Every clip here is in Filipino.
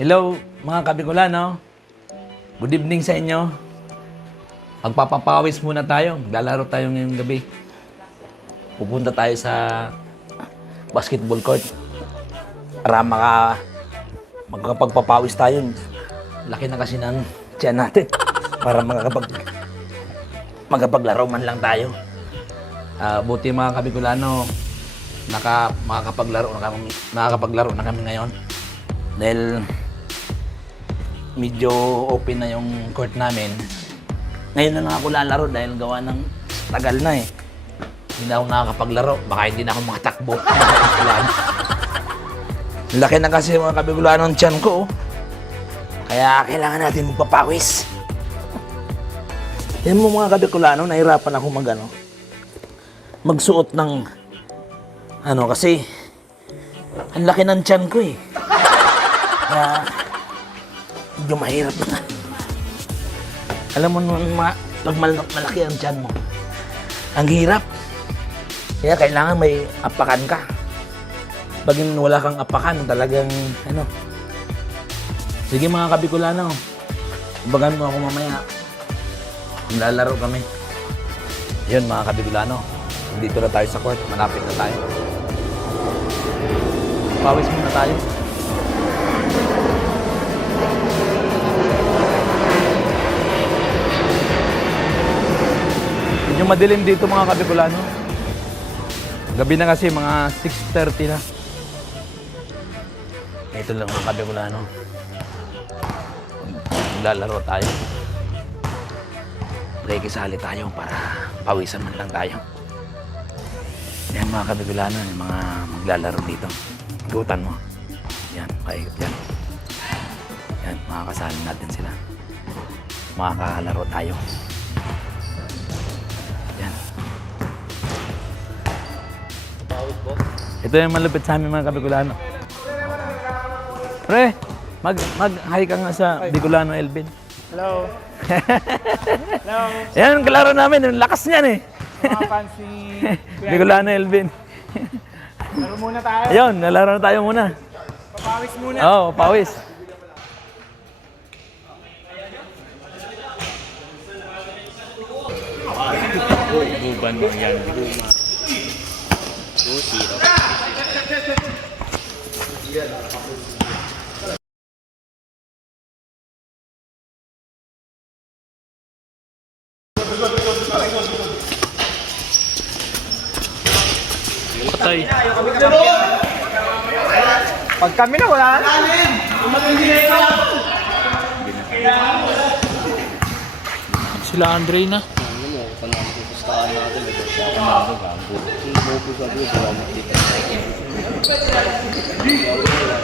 Hello, mga ka-Bikolano. Good evening sa inyo. Magpapapawis muna tayo. Lalaro tayo ngayong gabi. Pupunta tayo sa basketball court para magkapagpapawis tayo. Laki na kasi ng tiyan natin para magkapaglaro man lang tayo. Buti mga ka-Bikolano, nakakapaglaro na kami ngayon. Dahil medyo open na yung court namin. Ngayon na lang ako lalaro dahil gawa ng tagal na eh. Hindi na ako nakakapaglaro. Baka hindi na ako makatakbo. Laki na kasi mga ka-Bikolano ng tiyan ko. Kaya kailangan natin magpapawis. Yan mo mga ka-Bikolano, nahirapan ako magsuot ng kasi ang laki ng tiyan ko eh. Kaya medyo mahirap na. Alam mo naman, pag malaki ang tiyan mo, ang hirap. Kaya kailangan may apakan ka. Pag wala kang apakan, talagang Sige mga ka-Bikolano, bagan mo ako mamaya. Lalaro kami. Yun mga ka-Bikolano, dito na tayo sa court, malapit na tayo. Pawis muna tayo. Medyo madilim dito mga ka-Bikolano. Gabi na kasi, mga 6:30 na. Ito lang mga ka-Bikolano. Lalaro tayo. Pakikisali tayo para pawisan man lang tayo. Yan mga ka-Bikolano, yung mga maglalaro dito. Ikutan mo. Yan, paikot yan. Yan, makakasali natin sila. Makakalaro tayo. Yan. Ito yung malupit sa amin mga ka-Bikolano. Pre, mag-hi ka nga sa Bikolano Elvin. Hello. Hello. Yan, kalaro namin. Yung lakas niyan eh. Mga fancy. Bikolano Elvin. Laro muna tayo. Ayun, nalaro na tayo muna. Papawis muna. Oo, pawis. Buban mo yan. Patay. Pag kami na wala. Sila Andre na.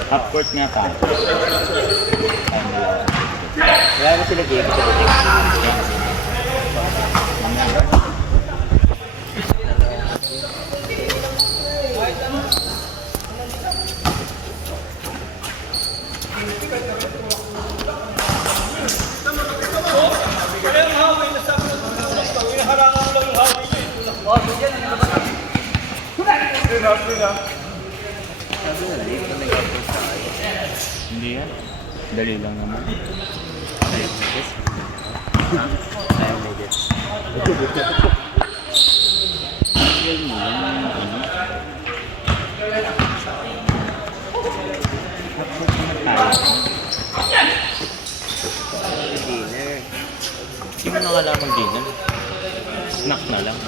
Half court nga ka. Kaya mo sila game. Hindi yan. Dali lang naman. Ayaw mo dyan. Hindi mo nakalamang dinner. Snack na lang.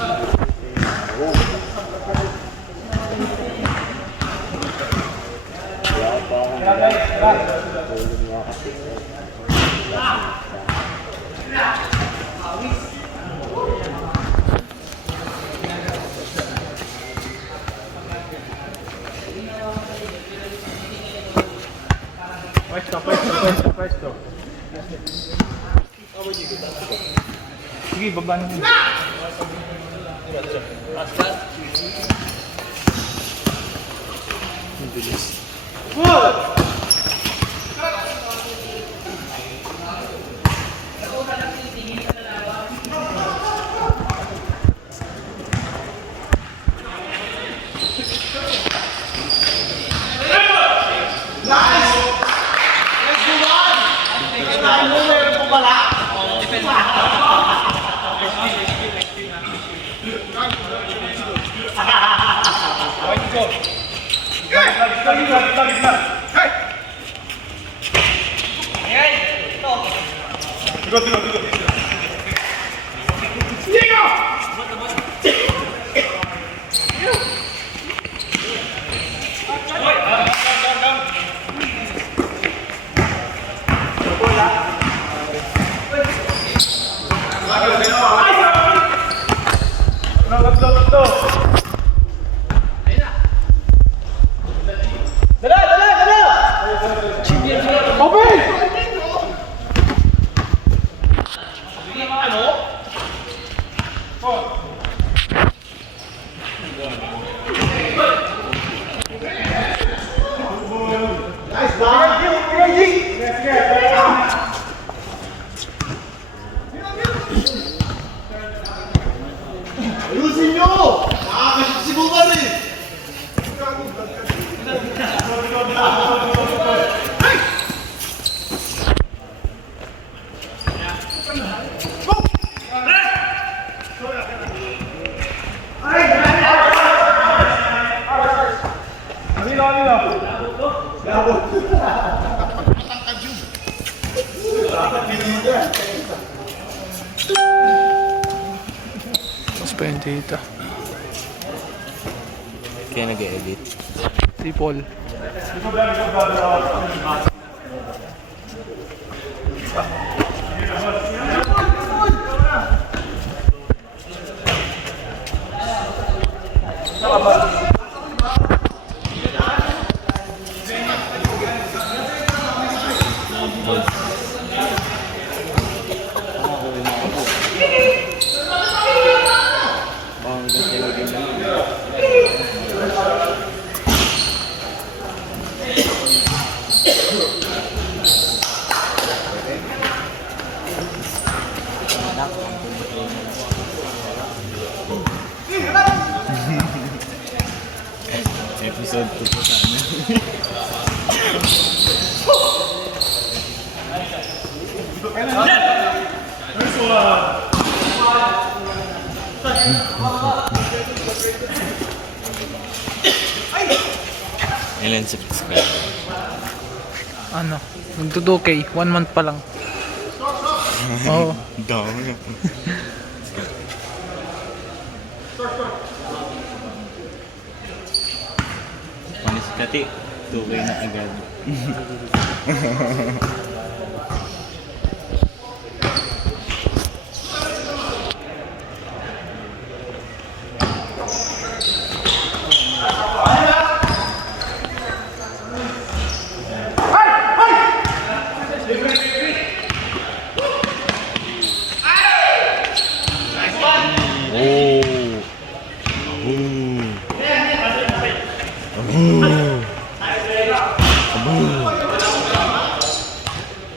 Pwesto. Sige, baba na. Ang bilis. Ayusin nyo! Nakakasibukan eh! Mas pa yung data. Kaya nag-edit. Si Paul. Episode 2 po sana. Ilan subscribe? Ano? Nagdo-2K. 1 month pa lang. Oo. Dami. Panis kati. 2K na agad.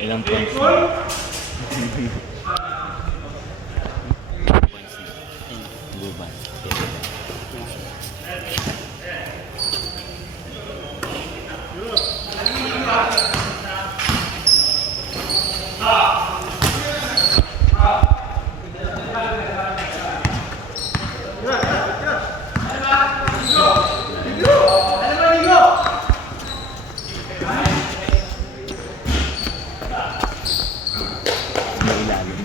Ilang points na? Points na. Luban. Mailalim.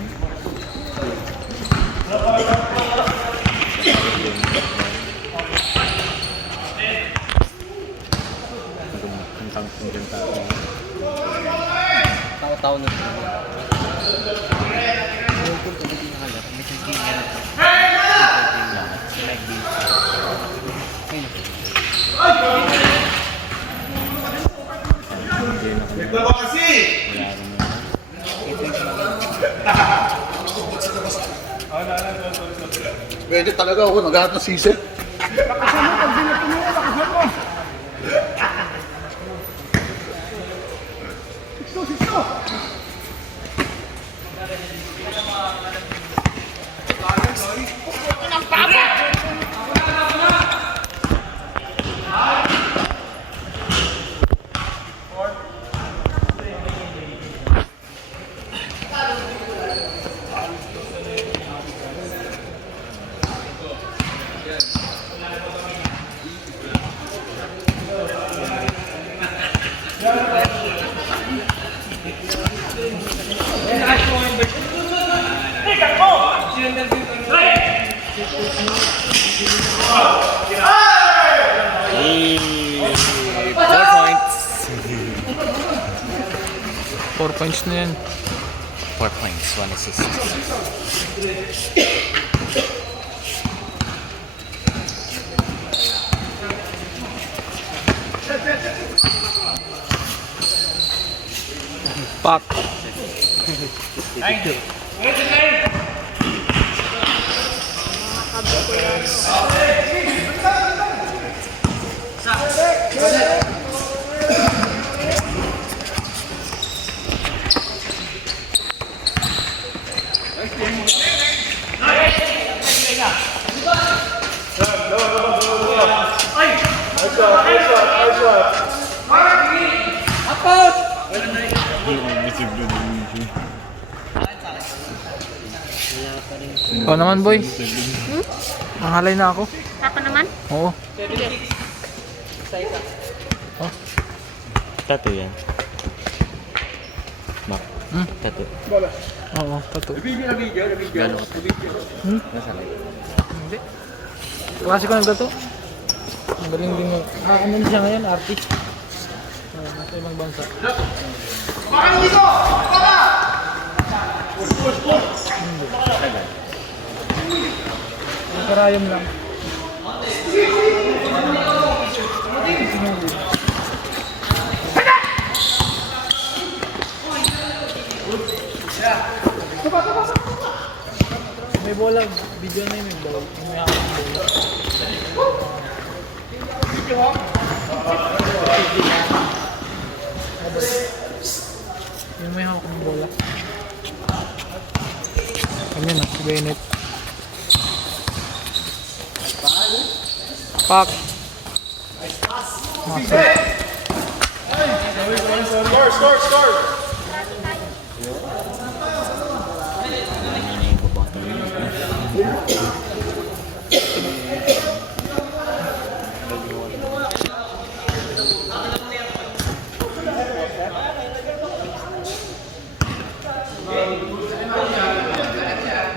Tao-tao na ito. Kung hindi nakalat, may thinking yan. Lahat. Sila hindi. Ito ba kasi? Pwede talaga ako naghahat ng sisi. Four points. 4 points na yan. 4 points, 1 assist. Pak. Ikaw naman, boy. Nangalay na ako. Ako naman? Oo. Tattoo yan. Mak. Tattoo. Oo, tattoo. Gano'n ka tattoo? Nasa like? Hindi. Klase ko nagtato. Ang galing din mo. Ano na siya ngayon? Artist. Nasa ibang bansa. Ang karayom lang. May bola. Video na yun. May bola. May hawak ng bola. Yung may hawak ng bola. Kanya na, si Bennett. Pak! Master. Score!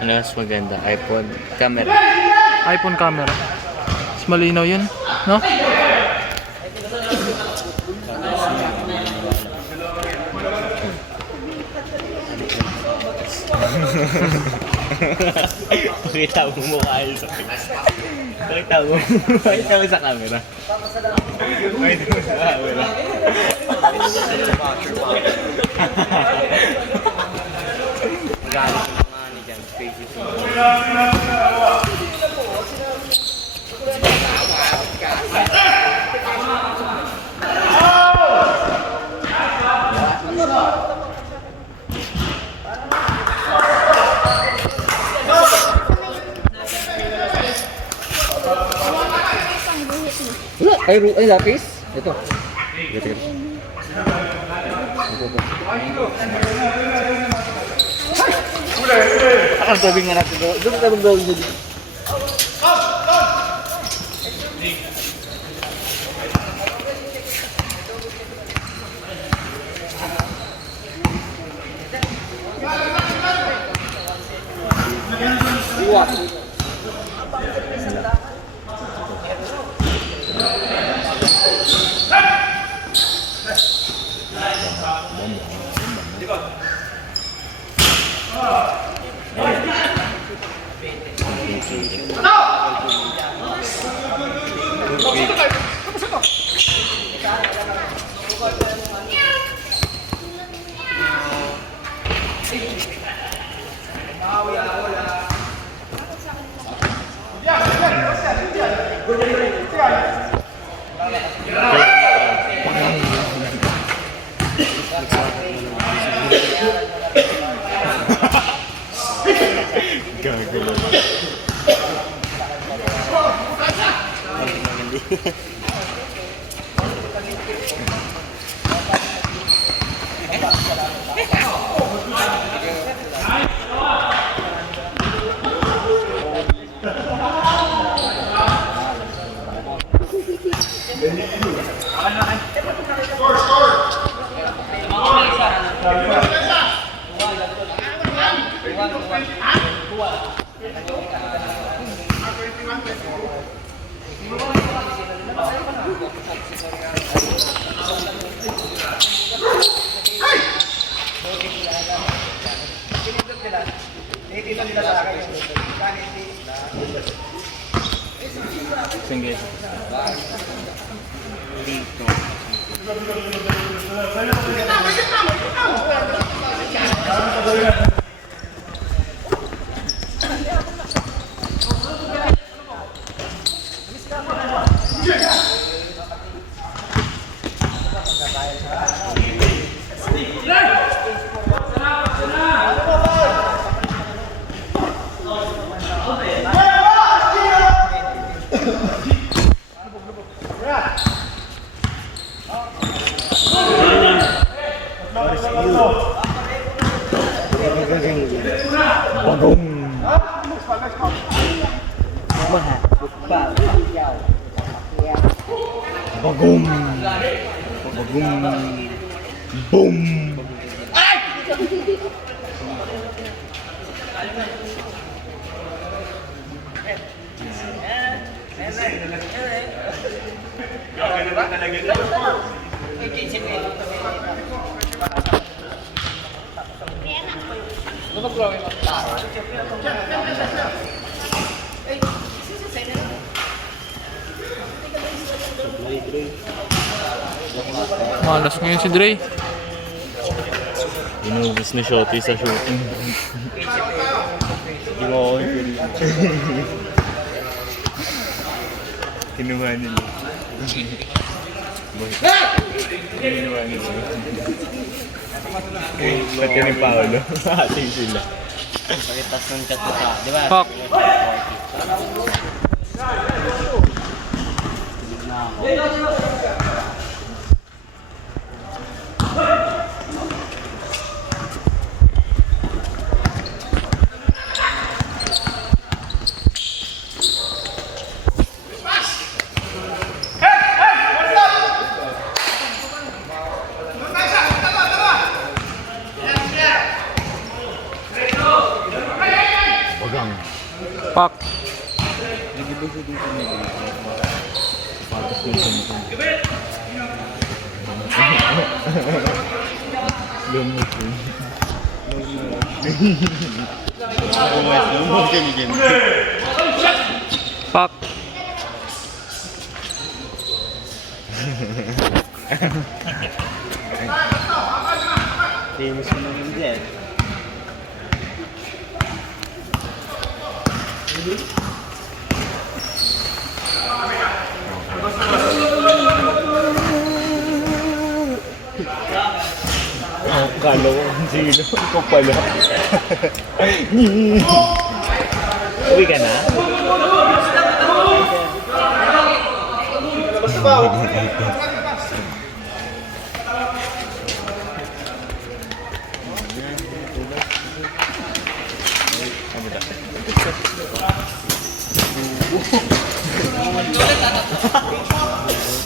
Ano mas maganda? iPhone camera. iPhone camera. Mas malinaw yun, no? Pakita mo mukha yun sa face. Pakita mo sa camera. Pakita mo sa camera. Magalit yung mga ano dyan, faces mo. Ay, lapis? Ito. Akan tubig nga natin. Doon ka mag-gawin dito. Sige. Dito. Bagong. Bagong. Boom. Malas ngayon si Dre. Inubos ni Shotty sa shooting. Hindi mo ako yung kinuha nila. Kinuha nila. Pati ni Paolo. Ating sila. Pakitas ng chat ko sa, di ba? Pak. Pak. Pak. Famous mo naman dyan. Kala ko kung sino. Ikaw pala. Uwi ka na?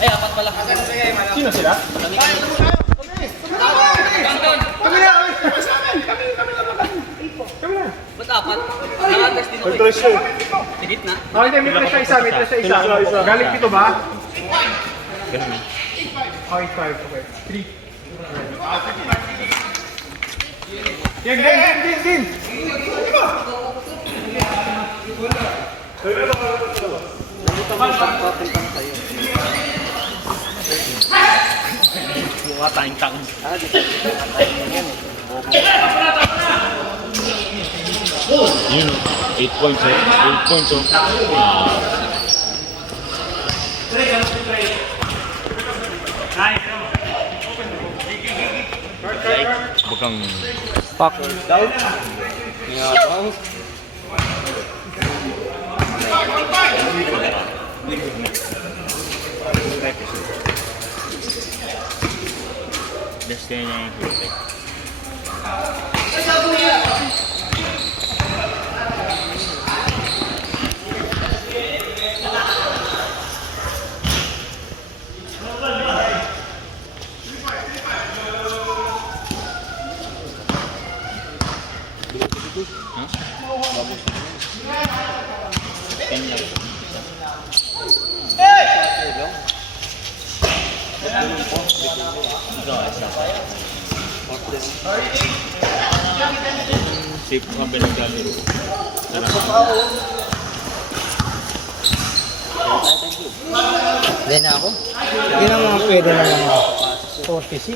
Ay, apat pala. Sino sila? Ba't apat? Naka-test din ako. Tres yun. Tigit na. Ah, hindi, may tres sa isa, may tres sa isa. Galing pito ba? Ganun. Oh, 8-5, okay. 3. Yan, din! Mukha tayong tang. Yun, 8 points eh. 8 points oh. Bakang Pak. Destiny niya yung protect. safe ka pinaglalaro. Hindi na ako. Hindi na mga pwede na lang ako. 46.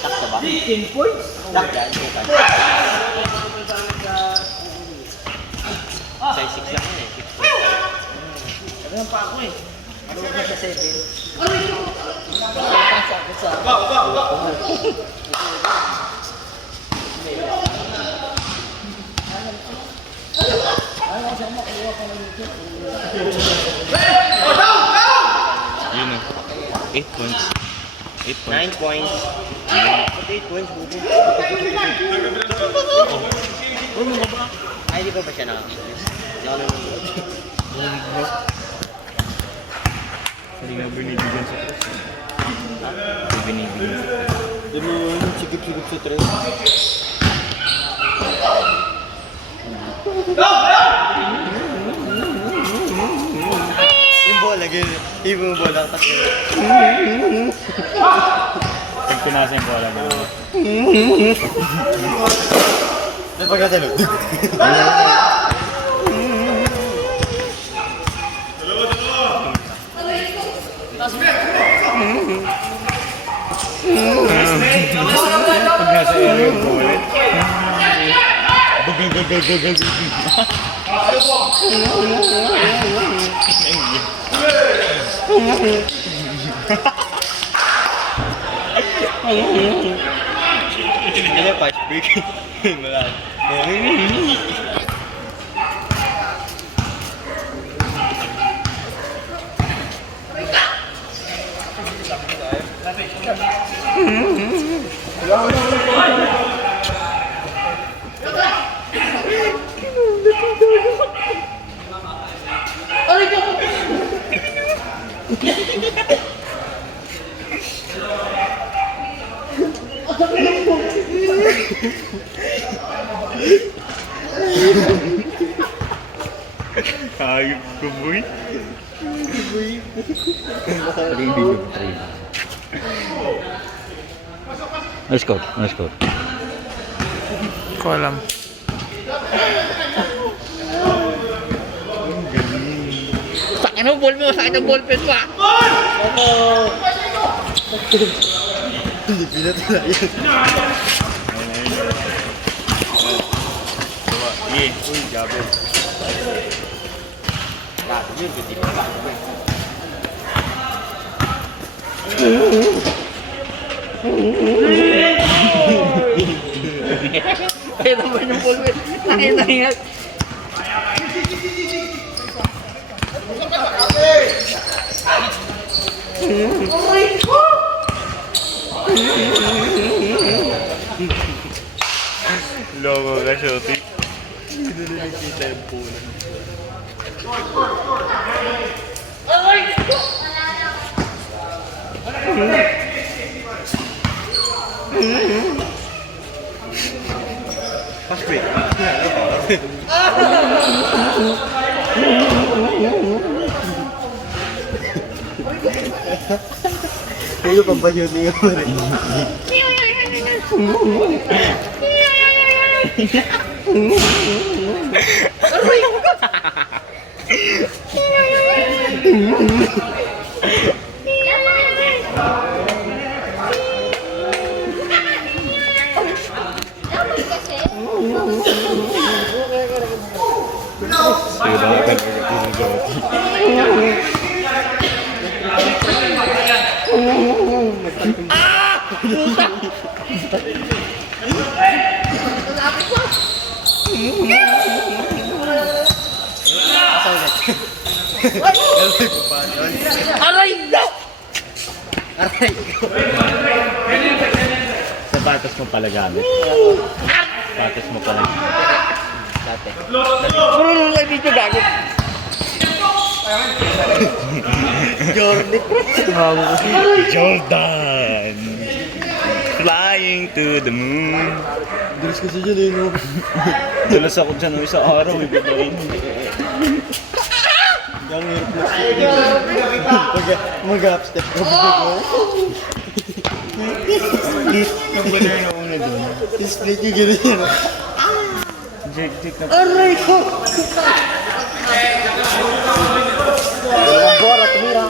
Sakto ba? 10 points. Size 6 lang eh. 6.5. Ano pa ako eh. Ano ba sa 7? Yun o. 8 points. 8 points. 9 points. 8 points, bubo. Ay, di ba siya nakakita? Lalo na. Hindi nga binibigyan sa tres. Hindi binibigyan sa tres. Di mo sigip-sigip sa tres. Yung bola, gano'n. Ibo yung bola, tapos gano'n. Pag pinasa yung bola, gano'n. Napagkatalo. Pag nasa area yung bola. Hindi na fast break. Wala. Ayop ko, boy. Nice call, nice call. Ko alam. Sakin mo, ball mo. Sakin ang ball pen mo ah. Hindi pinatala yun. Sige. Uy, gabi. Lahat yun, hindi pa ba? Kaya naman yung ball pen. Nakita niya. Logo ka, Shoti. Hindi na nakikita yung punan. Fast break. Kaya pang banyo niya mo rin. Kailangan talaga ito ng Shoti. Aray na! Aray ko. Sapatos mo pala gamit. Sapatos mo pala gamit. Dati. Puro lang dito gagot. Jordan! Flying to the moon. Bilis kasi dyan eh, no? Dalas ako dyan ng isang araw, ibigay. Ang hirap na mag-upstep ka ba? Ang na doon. Split yung gano'n yan. Jake na. Aray ko! Dalawang bora, tumira.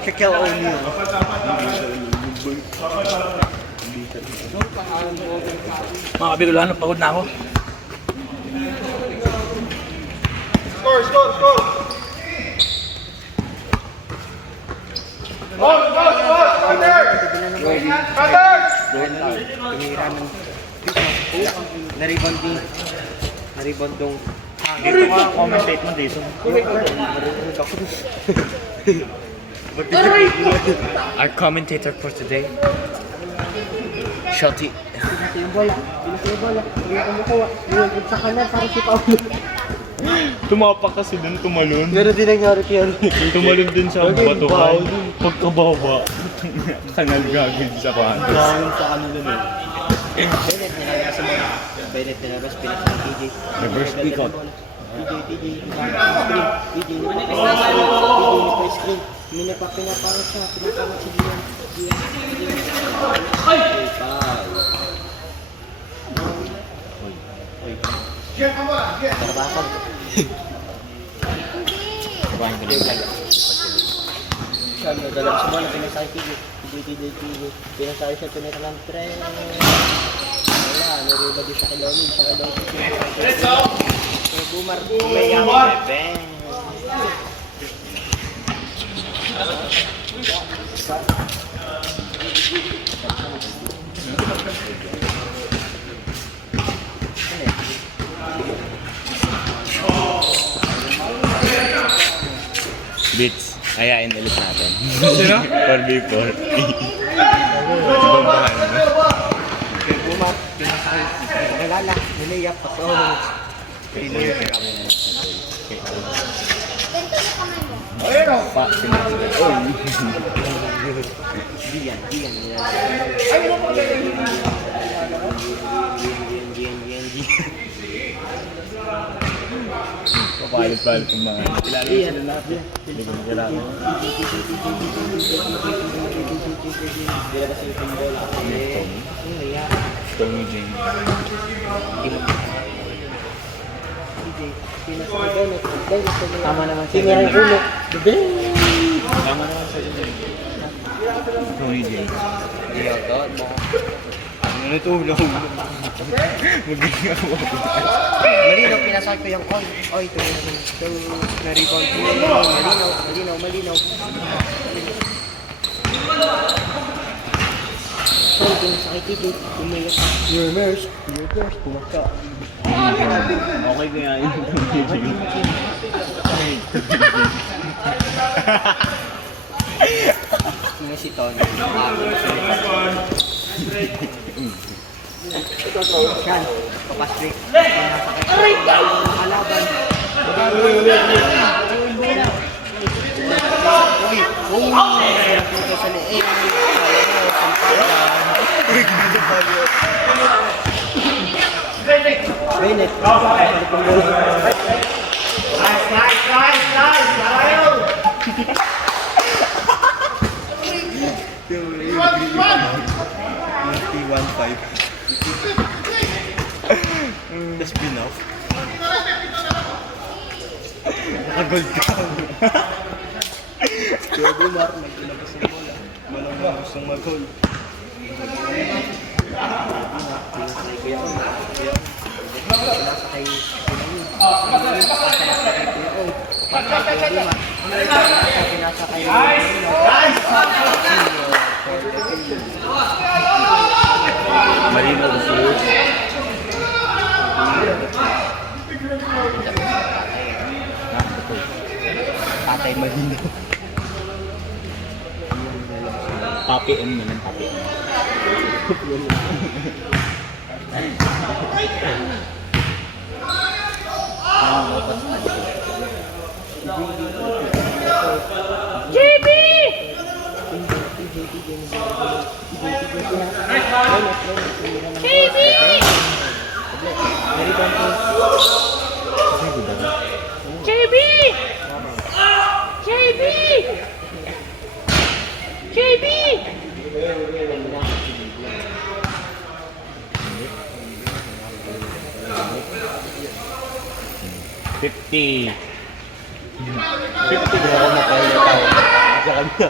Shaquille O'Neal. Mga kabikolano, pagod na ako. Score, score, score! Goal, goal, goal! Cutter! Cutter! Tumira ng naribond dong Dito ka, commentate mo dito. Our commentator for today, Shotty. yung bola. Pinasa yung bola. Hindi ako makuha. Yung sa kanan, parang si Paulo. Tumapak kasi dun, tumalon. Meron din nangyari kaya. Tumalon din sa batuhan. Pagkababa. Kanal gagawin sa kwantos. Gawin sa kanila nun. Bennett nilabas sa bola. Bennett nilabas, pinasa ng TJ. Reverse peacock. TJ, nipa screen. Pinapangat siya, pinapangat si Gian. Tarabakan. Kuhain ko na yung vlog. Siya, nadalag sa bola, pinasakay TJ. Pinasakay siya, pinakalang pre. Wala, naruba din siya kay Lomin. Bumar. Beats, ayain ulit natin. Sino? 4v4. Bumar, pinasakay. Nalala, niliyak pa to. Pa, sinasabi. Gian. Papalit-palit yung mga. Ilalim sila lahat. Hindi ko kailangan. Tommy Jane. Tama naman siya. Tingnan yung ulo. Tama naman sa inyo. Tommy Jane. Ano ito? Magiging ako. Malinaw, pinasakay ko yung oy. Oy, na-rebound ko. Malinaw. So, pinasakay TJ. Reverse, pumakka. Okay kaya yun. Tommy Jane. Sino si Tony? Yan, papasrik. Pinasakay ko yung kalaban. Sa leeg. Bennett. That's enough. Nakagol ka. Kaya Bumar, nagilabas ng bola. Malamang gustong mag-goal. Pinasakay ko yan. Pinasakay Marino the Food. Patay kay Malino. Papi M naman, Papi M. $50. $50 na kayo na tao. Sa kanya.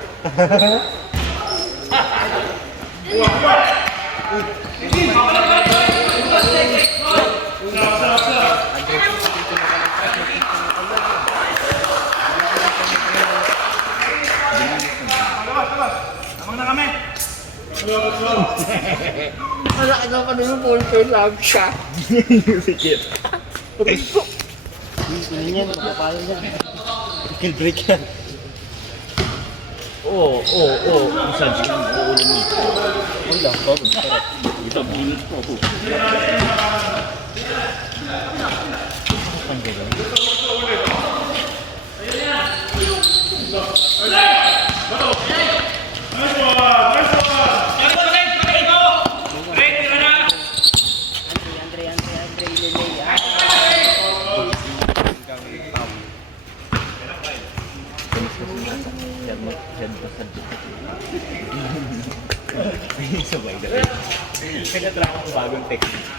Wala ka naman yung ballpen lang siya. Sikit. Hindi yan, magpapayo yan. Kill break yan. Oo. Massage yung ulo mo. Wala, bago. Sarap. Ito, binit ko po. Ang gagawin. Sabay na rin. Kaya ko bagong technique.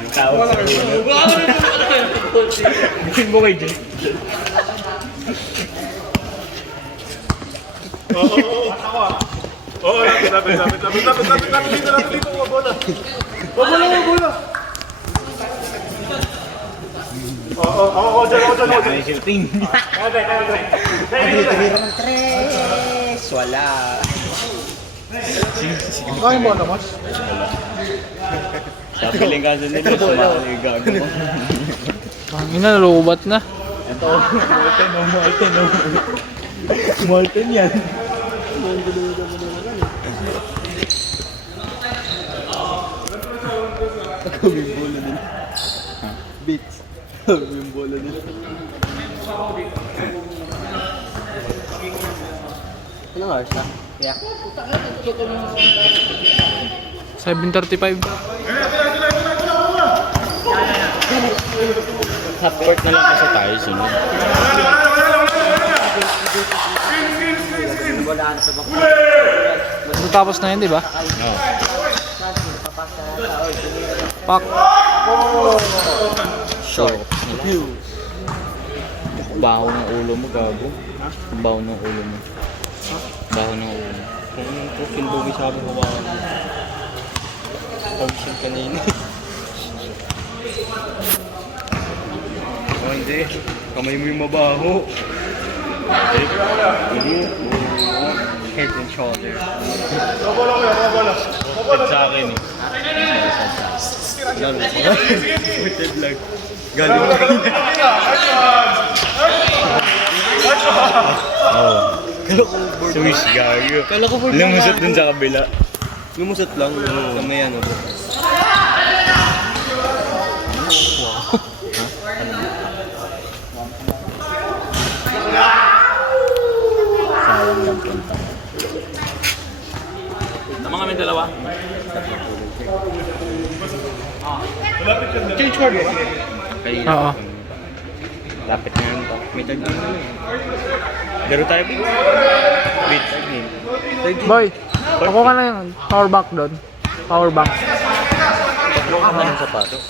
Ang tawag sa ulo. Bikin mo kay Jake. Oo, lapit. Dito, bola. Bola. Oo, dyan. May shooting. Tira ng tres. Wala. Kaya mo naman. Sabiling kaso nila, sumali yung gago mo. Ang ina, lubat na. Ito, Molten yan. Yung bola nila. Beats. Yung bola nila. Anong oras na? Yeah. 7:35. Half court na lang kasi tayo sunod. Matapos na yun, di ba? Oo. Pak. Short. Baho ng ulo mo, gago. Baho ng ulo mo. Baho ng ulo mo. Kung yung profile bogi sabi ko ba? Pag-ship kanina. Oh, hindi. Kamay mo yung mabaho. Hindi. Head and shoulder. Bola. Head sa akin eh. Head lang. Galing mo. Oo. Swish gago. Kala ko board Lumusot dun sa kabila. Lumusot lang. Sa may ano. Sayang lang punta. Tama kami dalawa. Change card mo. Kanina. Oo. Lapit na yun to. May tag game na eh. Laro tayo, Big. Beat. Boy, ako ka na yung power bank doon. Power bank. Huwag ka na ng sapatos.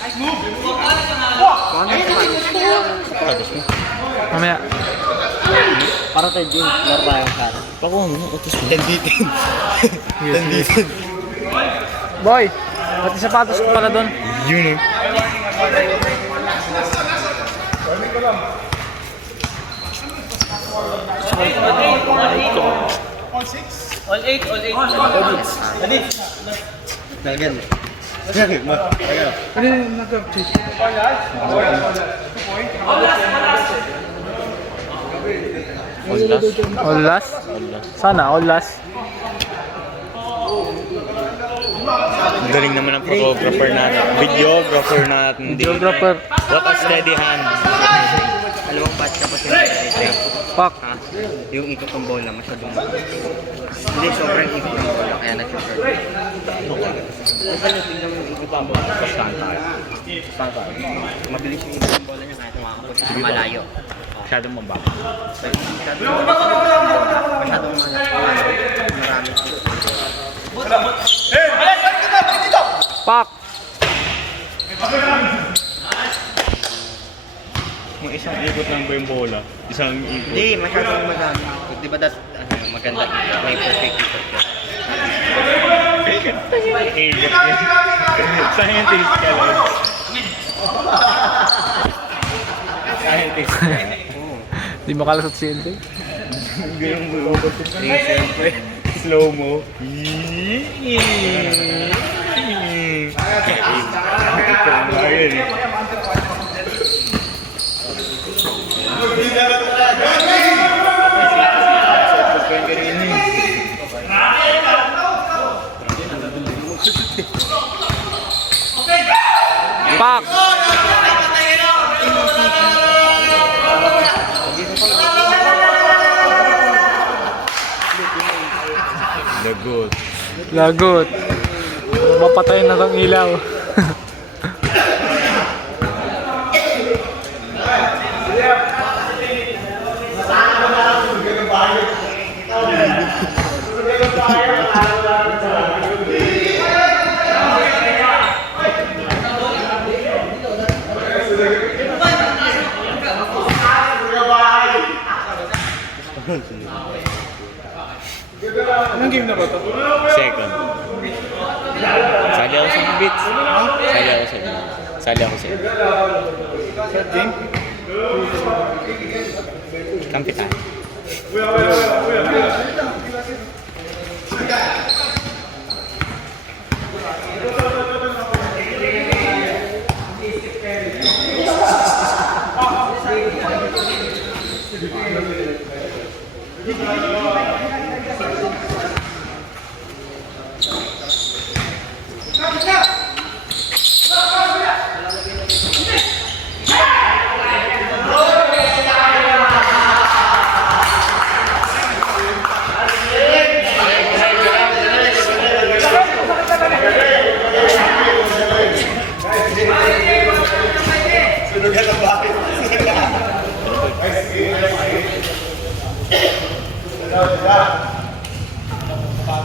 Sapatos mo. Mamaya. Para tayo game. Laro tayong kara. Pakuha mo. Utos mo. Tenditin. Tenditin. Boy, pati sapatos ko pala doon. Yun o. Nalgan. Ano yung nag-update? All last? Sana, all last. Ang galing naman ang photographer natin. Videographer natin. Videographer. What a steady hand. Dalawang batch tapos yung Pak. ha? Yung ikot ng bola masyadong hindi, sobrang ikot ng bola kaya nag-short. Kasi tingnan mo yung ikot ng bola sa stand tayo. Stand tayo. Mabilis yung ikot ng bola niya kahit makakapos sa malayo. Masyadong mababa. Masyadong maraming Pak. Kung isang ikot lang ba yung bola? Isang ikot. hindi, masyadong madami. Di ba maganda? May perfect ikot ka. Agent yan. Scientist ka lang. Scientist ka. Di makalasot si Elde. Ganyan mo. Siyempre. Slow-mo. Pak. Lagot. Lagot. Mapatay na tong ilaw. Anong game na ba ito? Second. Sali ako sa beats. Sali ako sa beats. Sali ako sa beats. Third game? Kampitan.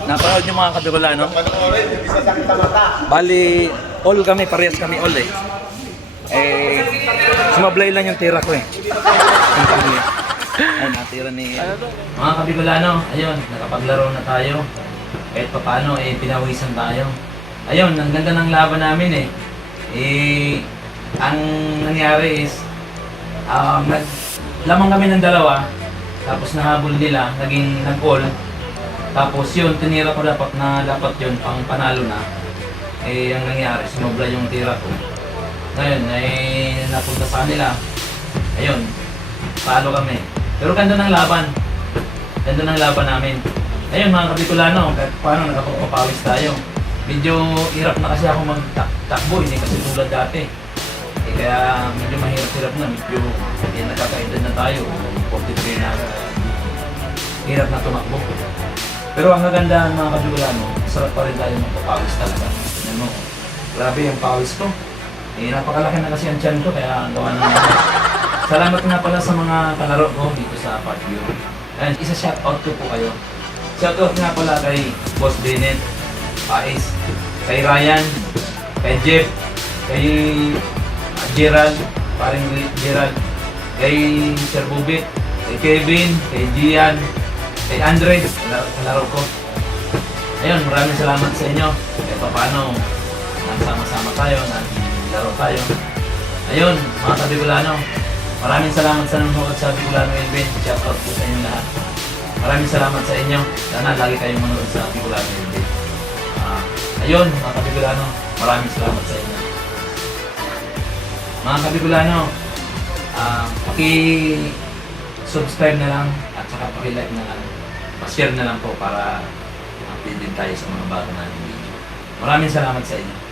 Napanood niyo mga ka-Bikolano? Bali, all kami, parehas kami all eh. Sumablay lang yung tira ko eh. Ay, natira ni... Mga ka-Bikolano, ayun, nakapaglaro na tayo. Kahit pa paano, pinawisan tayo. Ayun, ang ganda ng laban namin eh. Ang nangyari is, lamang kami ng dalawa, tapos nahabol nila, naging nag-all. Tapos yun, tinira ko dapat yun, pang panalo na. Ang nangyari, sumobra yung tira ko. Ngayon, napunta sa kanila. Ayun, palo kami. Pero ganda ng laban. Ganda ng laban namin. Ayun mga ka-Bikolano, kahit paano nakapagpapawis tayo. Medyo hirap na kasi ako magtakbo, hindi kasi tulad dati. Kaya medyo mahirap-hirap na, medyo nagkakaedad na tayo. 43 na, hirap na tumakbo. Pero ang kagandahan mga ka-Bikolano, sarap pa rin tayo magpapawis talaga. Tignan mo, grabe yung pawis ko. Napakalaki na kasi ang tiyan ko, kaya gawa na naman. Salamat nga pala sa mga kalaro ko dito sa Parkview. And isa shoutout ko po kayo. Shoutout nga pala kay Boss Bennett, Pais, kay Ryan, kay Jeff, kay Gerald, paring Gerald, kay Sir Bubit, kay Kevin, kay Gian, kay Andre, kalaro ko. Ayun, maraming salamat sa inyo. Kahit paano, nagsama-sama tayo, naglaro tayo. Ayun, mga ka-Bikolano, maraming salamat sa nanonood sa Bikolano Elvin. Shoutout po sa inyo lahat. Maraming salamat sa inyo. Sana lagi kayong manood sa Bikolano Elvin. Ayun, mga ka-Bikolano, maraming salamat sa inyo. Mga ka-Bikolano, paki-subscribe na lang at Paki-like na lang. Pa-share na lang po para update din tayo sa mga bago natin video. Maraming salamat sa inyo.